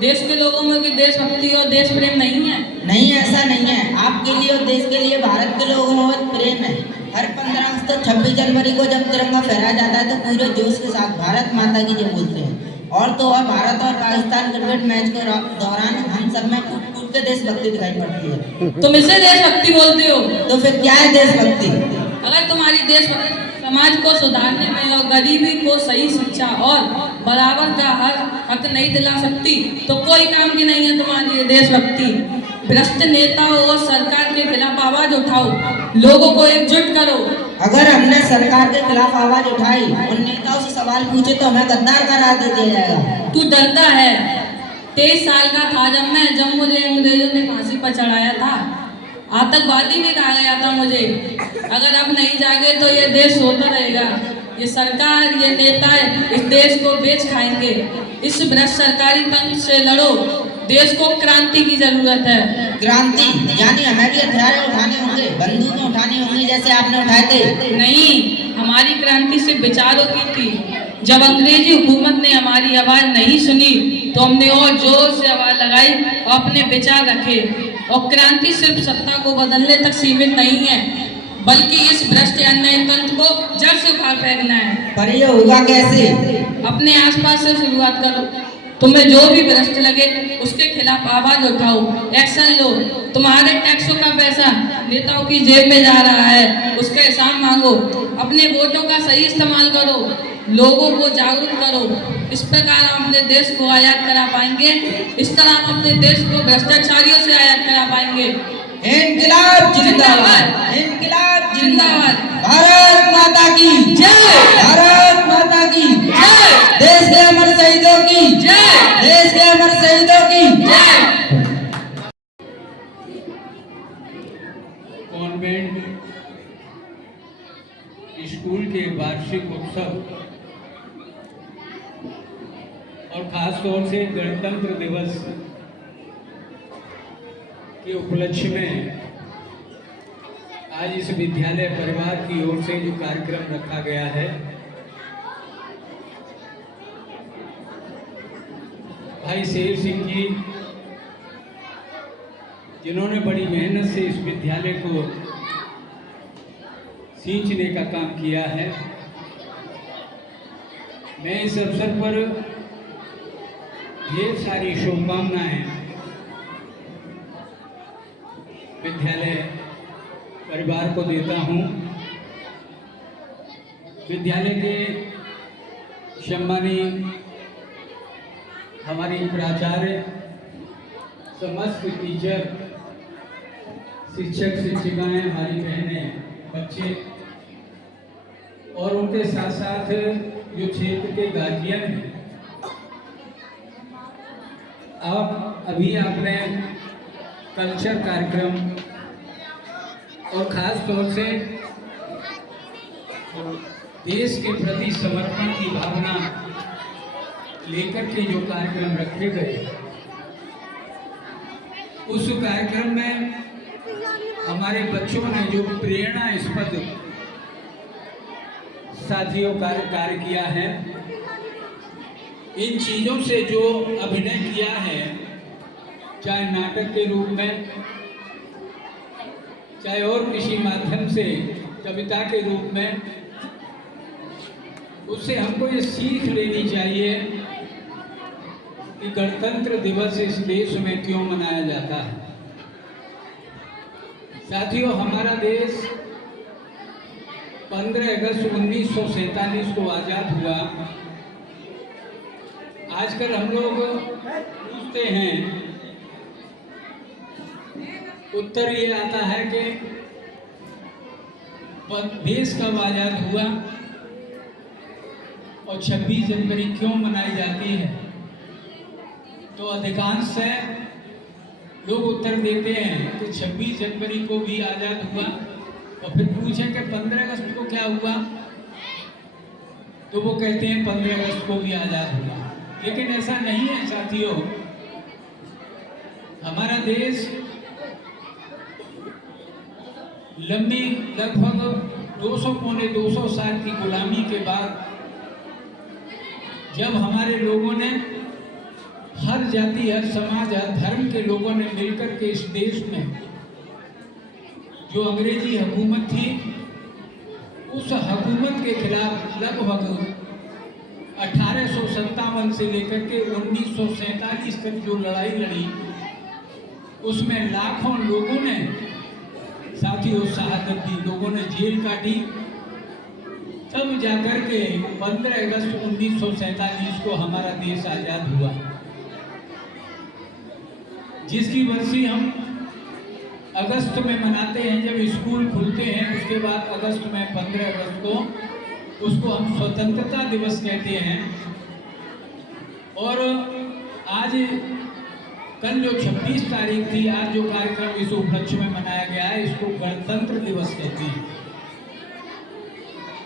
देश के लोगों में भी देशभक्ति और देश प्रेम नहीं है? नहीं, ऐसा नहीं है। आपके लिए और देश के लिए भारत के लोगों में बहुत प्रेम है। हर 15 अगस्त और 26 जनवरी को जब तिरंगा फहराया जाता है तो पूरे जोश के साथ भारत माता की जय बोलते हैं। और तो और भारत और पाकिस्तान क्रिकेट मैच के दौरान हम सब में कूट कूट के देशभक्ति दिखाई पड़ती है। तुम इसे देशभक्ति बोलते हो? तो फिर क्या है देशभक्ति? अगर तुम्हारी देशभक्ति समाज को सुधारने में और गरीबी को सही शिक्षा और बराबर का हक नहीं दिला सकती तो कोई काम की नहीं है तुम्हारी ये देशभक्ति। भ्रष्ट नेताओं और सरकार के खिलाफ आवाज उठाओ, लोगों को एकजुट करो। अगर हमने सरकार के खिलाफ आवाज उठाई और नेताओं से सवाल पूछे तो हमें गद्दार करार दे दिया जाएगा। तू डरता है? 23 साल का था जब मुझे अंग्रेजों ने फांसी पर चढ़ाया था, आतंकवादी भी कहा गया था मुझे। अगर अब नहीं जागे तो ये देश सोता रहेगा। ये सरकार, ये नेता इस देश को बेच खाएंगे। इस भ्रष्ट सरकारी तंत्र से लड़ो, देश को क्रांति की जरूरत है। क्रांति यानी हमें भी हथियार उठाने होंगे, बंदूकें उठानी होंगी जैसे आपने उठाए थे? नहीं, हमारी क्रांति से विचारों की थी। जब अंग्रेजी हुकूमत ने हमारी आवाज नहीं सुनी तो हमने और जोर से आवाज लगाई और अपने विचार रखे। और क्रांति सिर्फ सत्ता को बदलने तक सीमित नहीं है, बल्कि इस भ्रष्ट अन्याय तंत्र को जड़ से उखाड़ फेंकना है। पर ये होगा कैसे? अपने आसपास से शुरुआत करो। तुम्हें जो भी भ्रष्ट लगे उसके खिलाफ आवाज उठाओ, एक्शन लो। तुम्हारे टैक्सों का पैसा नेताओं की जेब में जा रहा है, उसका हिसाब मांगो। अपने वोटों का सही इस्तेमाल करो, लोगों को जागरूक करो। इस प्रकार हम अपने देश को आजाद करा पाएंगे। इस तरह हम अपने देश को भ्रष्टाचारियों से आजाद करा पाएंगे। इंकलाब जिंदाबाद, इंकलाब जिंदाबाद। भारत माता की जय, भारत माता की जय, देश के अमर शहीदों की जय, देश के अमर शहीदों की जय। कॉन्वेंट स्कूल के वार्षिक उत्सव और खास तौर से गणतंत्र दिवस के उपलक्ष्य में आज इस विद्यालय परिवार की ओर से जो कार्यक्रम रखा गया है, भाई शेर सिंह जी जिन्होंने बड़ी मेहनत से इस विद्यालय को सींचने का काम किया है, मैं इस अवसर पर ढेर सारी शुभकामनाएं विद्यालय परिवार को देता हूं। विद्यालय के सम्मानीय हमारी प्राचार्य, समस्त टीचर, शिक्षक शिक्षिकाएं, हमारी बहनें, बच्चे और उनके साथ साथ जो क्षेत्र के गार्जियन हैं। अब अभी आपने कल्चर कार्यक्रम और ख़ास तौर से देश के प्रति समर्पण की भावना लेकर के जो कार्यक्रम रखे गए, उस कार्यक्रम में हमारे बच्चों ने जो प्रेरणास्पद साथियों कार्य किया है, इन चीज़ों से जो अभिनय किया है, चाहे नाटक के रूप में, चाहे और किसी माध्यम से कविता के रूप में, उससे हमको ये सीख लेनी चाहिए कि गणतंत्र दिवस इस देश में क्यों मनाया जाता है। साथियों, हमारा देश 15 अगस्त 1947 को आज़ाद हुआ। आजकल हम लोग पूछते हैं, उत्तर ये आता है कि देश कब आज़ाद हुआ और 26 जनवरी क्यों मनाई जाती है। तो अधिकांश लोग उत्तर देते हैं कि 26 जनवरी को भी आज़ाद हुआ, और फिर पूछें कि 15 अगस्त को क्या हुआ, तो वो कहते हैं 15 अगस्त को भी आज़ाद हुआ। लेकिन ऐसा नहीं है साथियों। हमारा देश लंबी लगभग 200 साल की गुलामी के बाद जब हमारे लोगों ने, हर जाति, हर समाज, हर धर्म के लोगों ने मिलकर के इस देश में जो अंग्रेजी हुकूमत थी, उस हुकूमत के खिलाफ लगभग 1857 से लेकर के 1947 तक जो लड़ाई लड़ी, उसमें लाखों लोगों ने साथियों शहादत दी, लोगों ने जेल काटी। तब जाकर के 15 अगस्त 1947 को हमारा देश आज़ाद हुआ, जिसकी बरसी हम अगस्त में मनाते हैं। जब स्कूल खुलते हैं उसके बाद अगस्त में 15 अगस्त को, उसको हम स्वतंत्रता दिवस कहते हैं। और आज कल जो 26 तारीख थी, आज जो कार्यक्रम इस उपलक्ष्य में मनाया गया है, इसको गणतंत्र दिवस कहते हैं।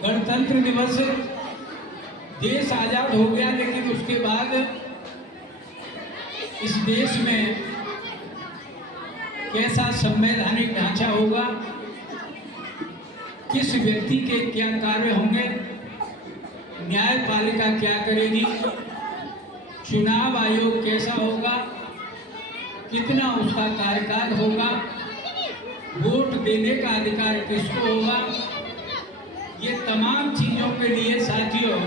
गणतंत्र दिवस, देश आज़ाद हो गया, लेकिन उसके बाद इस देश में कैसा संवैधानिक ढांचा होगा, किस व्यक्ति के क्या कार्य होंगे, न्यायपालिका क्या करेगी, चुनाव आयोग कैसा होगा, कितना उसका कार्यकाल होगा, वोट देने का अधिकार किसको होगा, ये तमाम चीज़ों के लिए साथियों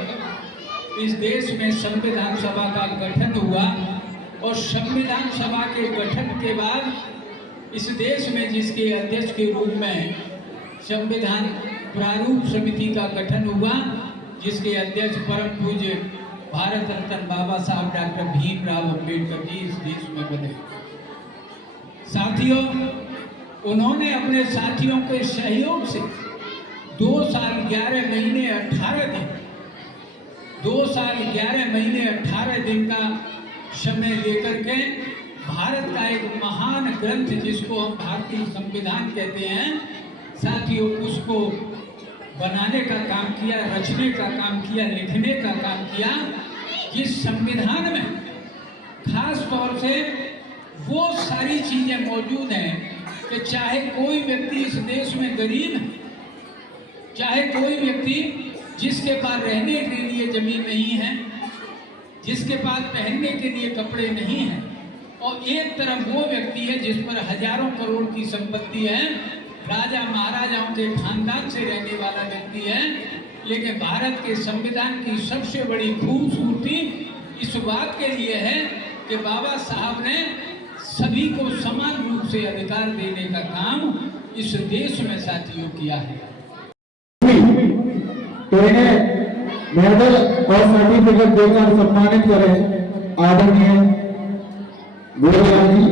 इस देश में संविधान सभा का गठन हुआ। और संविधान सभा के गठन के बाद इस देश में जिसके अध्यक्ष के रूप में संविधान प्रारूप समिति का गठन हुआ, जिसके अध्यक्ष परम पूज्य भारत रत्न बाबा साहब डॉक्टर भीमराव अम्बेडकर जी इस देश में बने। साथियों, उन्होंने अपने साथियों के सहयोग से 2 साल 11 महीने 18 दिन 2 साल 11 महीने 18 दिन का समय लेकर के भारत का एक महान ग्रंथ, जिसको हम भारतीय संविधान कहते हैं, साथियों उसको बनाने का काम किया, रचने का काम किया, लिखने का काम किया। जिस संविधान में खास तौर से वो सारी चीजें मौजूद हैं कि चाहे कोई व्यक्ति इस देश में गरीब है, चाहे कोई व्यक्ति जिसके पास रहने के लिए जमीन नहीं है, जिसके पास पहनने के लिए कपड़े नहीं हैं, और एक तरफ वो व्यक्ति है जिस पर हजारों करोड़ की संपत्ति है, राजा महाराजाओं के खानदान से रहने वाला व्यक्ति है। लेकिन भारत के संविधान की सबसे बड़ी खूबसूरती इस बात के लिए है कि बाबा साहब ने सभी को समान रूप से अधिकार देने का काम इस देश में साथियों किया है। तो इन्हें मेडल और सर्टिफिकेट देकर सम्मानित करें आदरणीय गोयल जी।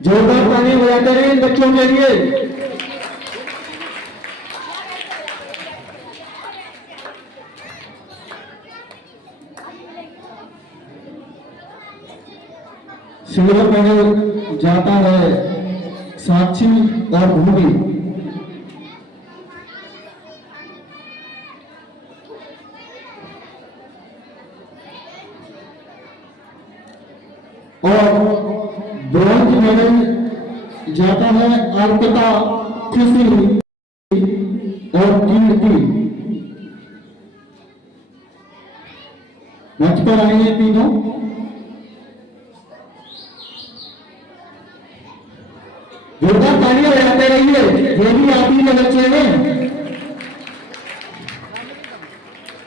जोरदार ताली बजाते रहे इन बच्चों के लिए। सिल्वर मेडल जाता है साक्षी और भूमि। और ब्रॉन्ज मेडल जाता है अर्पिता, खुशी और कीर्ति। मंच पर आइए तीनों। जोरदार तालियां बजाते रहिए, ये भी आप ही के बच्चे हैं।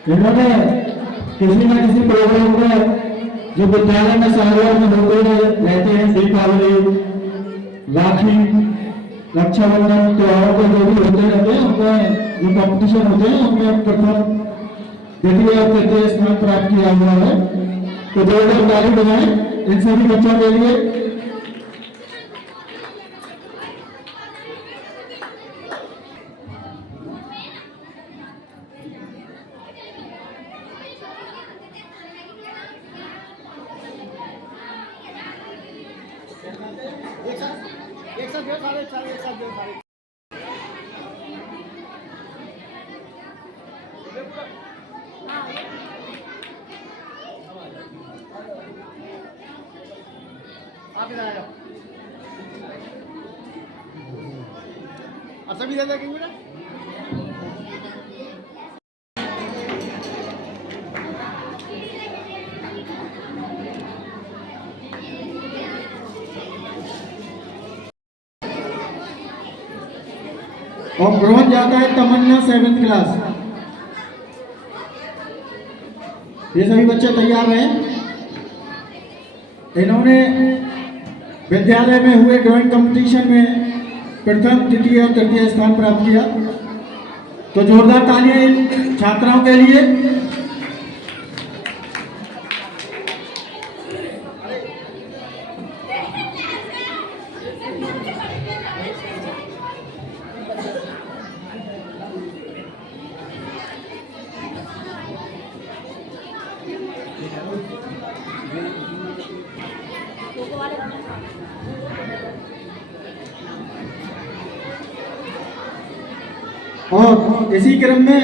इन्होंने किसी न किसी प्रोग्राम में जो विद्यालय में सहयोग में होते रहते हैं, दीपावली, राखी, रक्षाबंधन त्योहारों के जो भी होते रहते हैं, उनमें जो कॉम्पिटिशन होते हैं उनमें प्रथम द्वितीय और तृतीय स्थान प्राप्त किया हुआ है। तो जोरदार ताली बजाएं इन सभी बच्चों के लिए। सभी दे देंगे बेटा। और ब्रॉन्ज जाता है तमन्ना 7th क्लास। ये सभी बच्चे तैयार हैं। इन्होंने विद्यालय में हुए ड्राइंग कंपटीशन में प्रथम, द्वितीय और तृतीय स्थान प्राप्त किया। तो जोरदार तालियां इन छात्राओं के लिए। और इसी क्रम में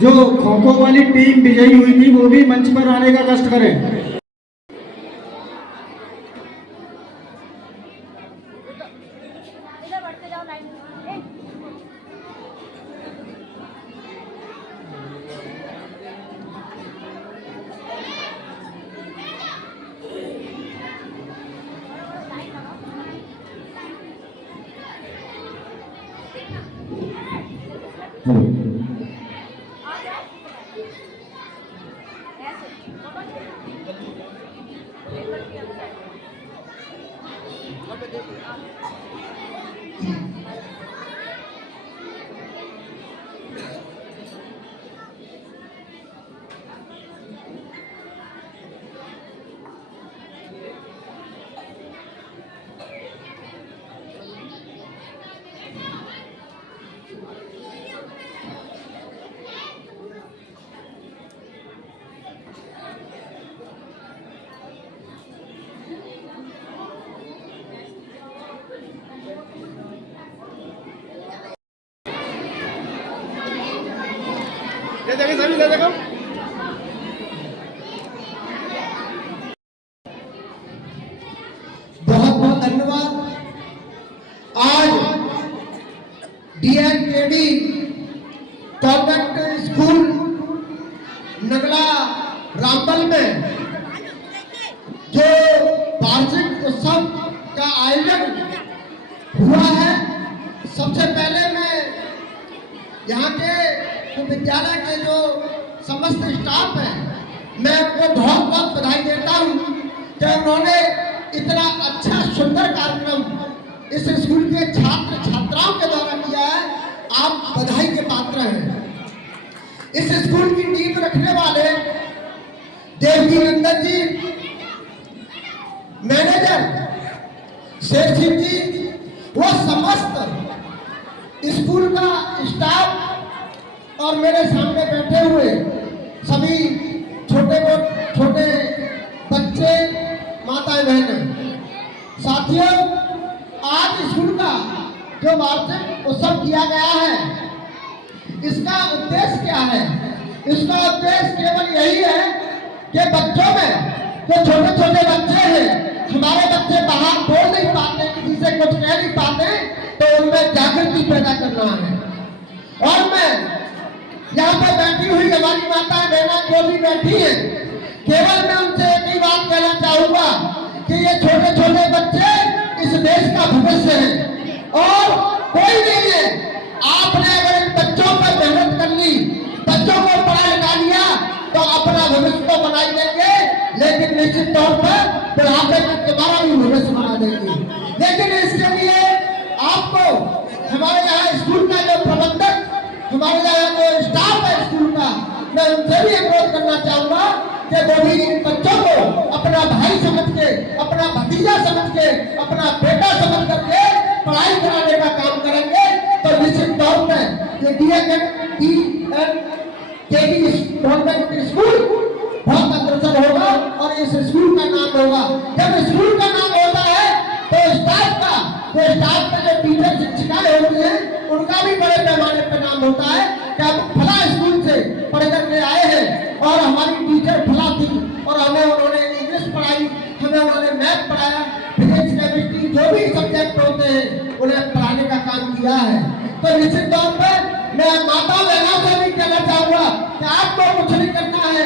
जो खो खो वाली टीम विजयी हुई थी वो भी मंच पर आने का कष्ट करें। सभी दे देखो। बहुत बहुत धन्यवाद। आज DNKD कॉन्वेंट स्कूल नगला रामबल में जो वार्षिक उत्सव का आयोजन हुआ है, सबसे पहले मैं यहाँ के विद्यालय के जो समस्त स्टाफ है, मैं उनको बहुत बहुत बधाई देता हूँ कि उन्होंने इतना अच्छा सुंदर कार्यक्रम इस स्कूल के छात्र छात्राओं के द्वारा किया है। आप बधाई के पात्र हैं। इस स्कूल की नींव रखने वाले देवजी नंदन जी, मैनेजर शेर सिंह जी, वो समस्त स्कूल का स्टाफ और मेरे सामने बैठे हुए सभी छोटे बच्चे, माताएं बहनें, साथियों, आज स्कूल का जो वार्षिक उत्सव किया गया है, इसका उद्देश्य क्या है? इसका उद्देश्य केवल यही है कि बच्चों में जो छोटे बच्चे हैं, हमारे बच्चे बाहर बोल नहीं पाते, किसी से कुछ कह नहीं पाते, तो उनमें जागृति पैदा करना है। और मैं यहाँ पर बैठी हुई हमारी माता बहना जो भी बैठी है, केवल मैं उनसे एक ही बात कहना चाहूंगा कि ये छोटे बच्चे इस देश का भविष्य है और कोई नहीं है। आपने अगर इन बच्चों पर मेहनत कर ली, बच्चों को पढ़ा लिखा लिया, तो अपना भविष्य तो बना ही देंगे, लेकिन निश्चित तौर पर बुढ़ापे में तुम्हारा भी भविष्य बना देंगे। लेकिन इसके लिए आपको हमारे यहाँ स्कूल का जो प्रबंधक, हमारे यहाँ जो स्टाफ है स्कूल का, मैं उनसे भी अनुरोध करना चाहूंगा कि वो भी इन बच्चों को अपना भाई समझ के, अपना भतीजा समझ के, अपना बेटा समझ करके पढ़ाई कराने का काम करेंगे, तो निश्चित तौर पर ये DNKD कॉन्वेंट स्कूल बहुत अग्रसर होगा और इस स्कूल का नाम होगा। जब स्कूल का नाम होता है उनका भी बड़े पैमाने पर नाम होता है कि आप फला स्कूल से पढ़ करके आए हैं और हमारी टीचर फला थी और हमें उन्होंने इंग्लिश पढ़ाई, हमें उन्होंने मैथ पढ़ाया, फिजिक्स, केमिस्ट्री, जो भी सब्जेक्ट होते हैं उन्हें पढ़ाने का काम किया है। तो निश्चित तौर पर मैं माता बहनों से भी कहना चाहूंगा कि आपको कुछ नहीं करना है,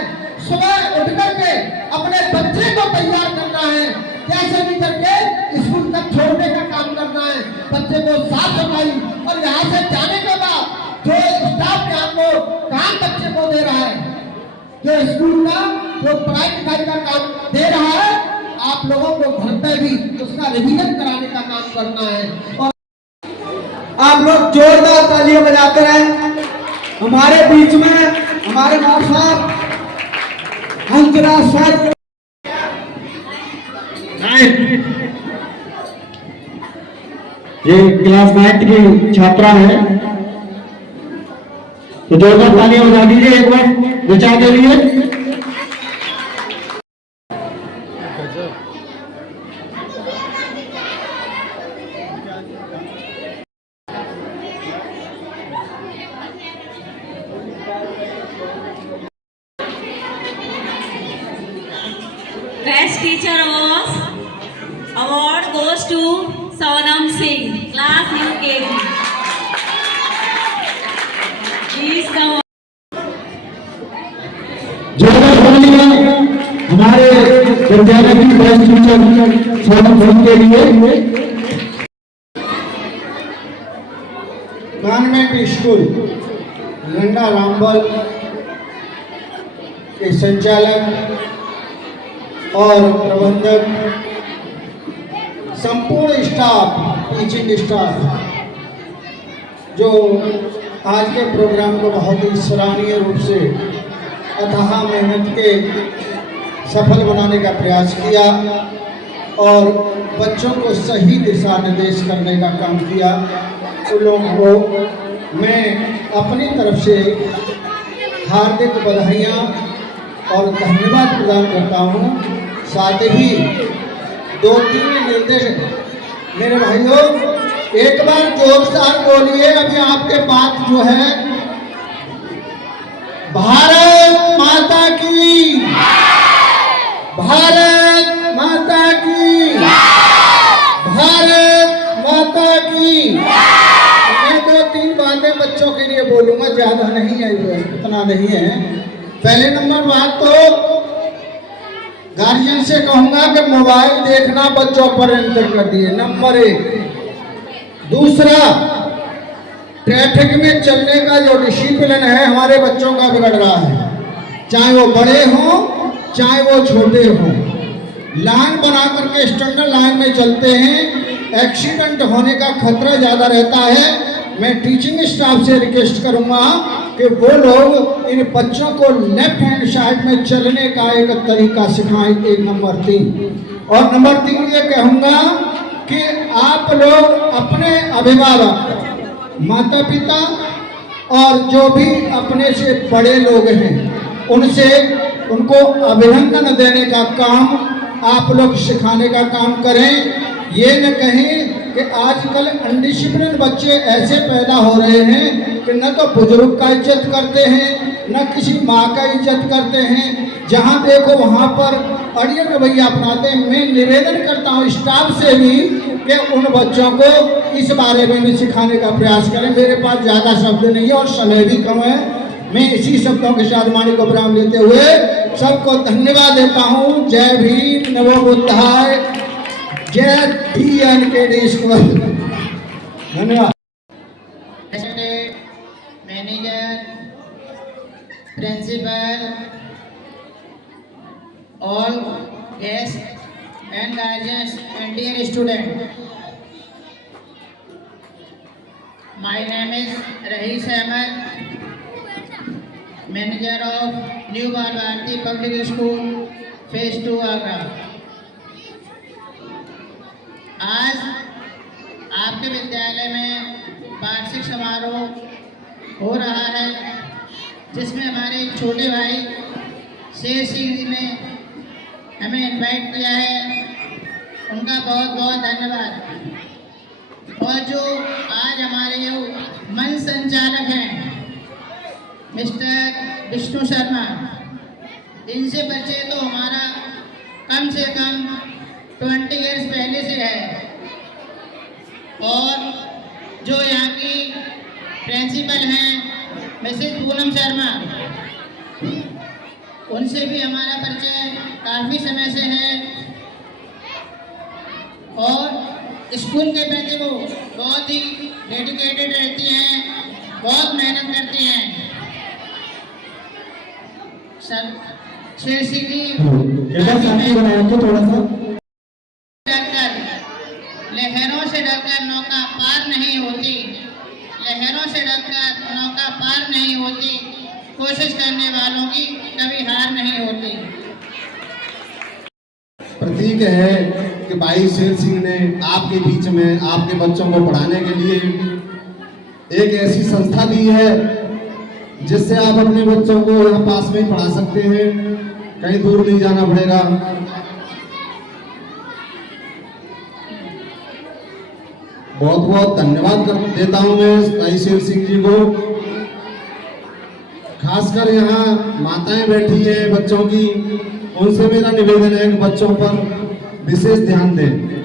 सुबह उठ करके अपने बच्चे को तैयार करना है, कैसे भी करके स्कूल तक छोड़ने का काम करना है, बच्चे को साफ सफाई, और यहाँ से जाने के बाद जो स्टाफ आपको काम बच्चे को दे रहा है, जो स्कूल का जो पढ़ाई लिखाई का काम दे रहा है, आप लोगों को घर पे भी उसका रिवीजन कराने का काम करना है। और आप लोग जोरदार तालियां बजाते रहें। हमारे बीच में हमारे माँ साहब हंसराज सर ये क्लास 9 की छात्रा है, तो जोरदार तालियां बजा दीजिए एक बार ऋचा के लिए। Best teacher award goes to Sonam Singh, class UKG. Please come on. हमारे विद्यालय की बेस्ट टीचर सोनम सिंह के लिए। गवर्नमेंट स्कूल लंडा रामबल के संचालक और प्रबंधक, संपूर्ण स्टाफ, टीचिंग स्टाफ, जो आज के प्रोग्राम को बहुत ही सराहनीय रूप से अथाह मेहनत के सफल बनाने का प्रयास किया और बच्चों को सही दिशा निर्देश करने का काम किया, उन लोगों को मैं अपनी तरफ से हार्दिक बधाइयाँ और धन्यवाद प्रदान करता हूँ। साथ ही 2-3 निर्देश मेरे भाइयों, एक बार जोरदार बोलिए। अभी आपके बात जो है, भारत माता की, भारत माता की, भारत माता की। मैं 2-3 बातें बच्चों के लिए बोलूंगा, ज्यादा नहीं है, इतना नहीं है। पहले नंबर बात तो गार्जियन से कहूंगा कि मोबाइल देखना बच्चों पर एंटर कर दिए, नंबर 1। दूसरा, ट्रैफिक में चलने का जो डिसिप्लिन है हमारे बच्चों का बिगड़ रहा है, चाहे वो बड़े हों चाहे वो छोटे हों। लाइन बना करके स्टैंडर्ड लाइन में चलते हैं, एक्सीडेंट होने का खतरा ज़्यादा रहता है। मैं टीचिंग स्टाफ से रिक्वेस्ट करूंगा कि वो लोग इन बच्चों को लेफ्ट हैंड साइड में चलने का एक तरीका सिखाएं। एक नंबर 3। और नंबर 3 ये कहूँगा कि आप लोग अपने अभिभावक, माता पिता और जो भी अपने से बड़े लोग हैं उनसे उनको अभिनंदन देने का काम आप लोग सिखाने का काम करें। ये न कहें कि आजकल अनडिसिप्लिन बच्चे ऐसे पैदा हो रहे हैं कि न तो बुजुर्ग का इज्जत करते हैं, न किसी माँ का इज्जत करते हैं। जहाँ देखो वहाँ पर अड़ियल रवैया अपनाते हैं। मैं निवेदन करता हूँ स्टाफ से भी कि उन बच्चों को इस बारे में भी सिखाने का प्रयास करें। मेरे पास ज़्यादा शब्द नहीं है और समय भी कम है। मैं इसी शब्दों के साथ वाणी को विराम देते हुए सबको धन्यवाद देता हूँ। जय भीम, नमो बुद्धाय, जय DNKD स्कूल। धन्यवाद। Manager, principal, all guests and guardians and dear student, my name is Rahis Ahmed, manager of New Bharati Public School, Phase 2 Agra. आज आपके विद्यालय में वार्षिक समारोह हो रहा है, जिसमें हमारे छोटे भाई शेर सिंह जी ने हमें इनवाइट किया है। उनका बहुत बहुत धन्यवाद। और जो आज हमारे मिस्टर विष्णु शर्मा, इनसे परिचय तो हमारा कम से कम 20 इयर्स पहले से है। और जो यहाँ की प्रिंसिपल हैं मिसेस पूनम शर्मा, उनसे भी हमारा परिचय काफ़ी समय से है। और स्कूल के प्रति वो बहुत ही डेडिकेटेड रहती हैं, बहुत मेहनत करती हैं। सर शेर सिंह जी थोड़ा सा डरकर, लहरों से डरकर नौका पार नहीं होती, लहरों से डरकर नौका पार नहीं होती, कोशिश करने वालों की कभी हार नहीं होती। प्रतीक है कि भाई शेर सिंह ने आपके बीच में आपके बच्चों को पढ़ाने के लिए एक ऐसी संस्था दी है जिससे आप अपने बच्चों को यहाँ पास में ही पढ़ा सकते हैं, कहीं दूर नहीं जाना पड़ेगा। बहुत बहुत धन्यवाद देता हूँ मैं भाई शेर सिंह जी को। खासकर यहाँ माताएं बैठी हैं बच्चों की, उनसे मेरा निवेदन है कि बच्चों पर विशेष ध्यान दें।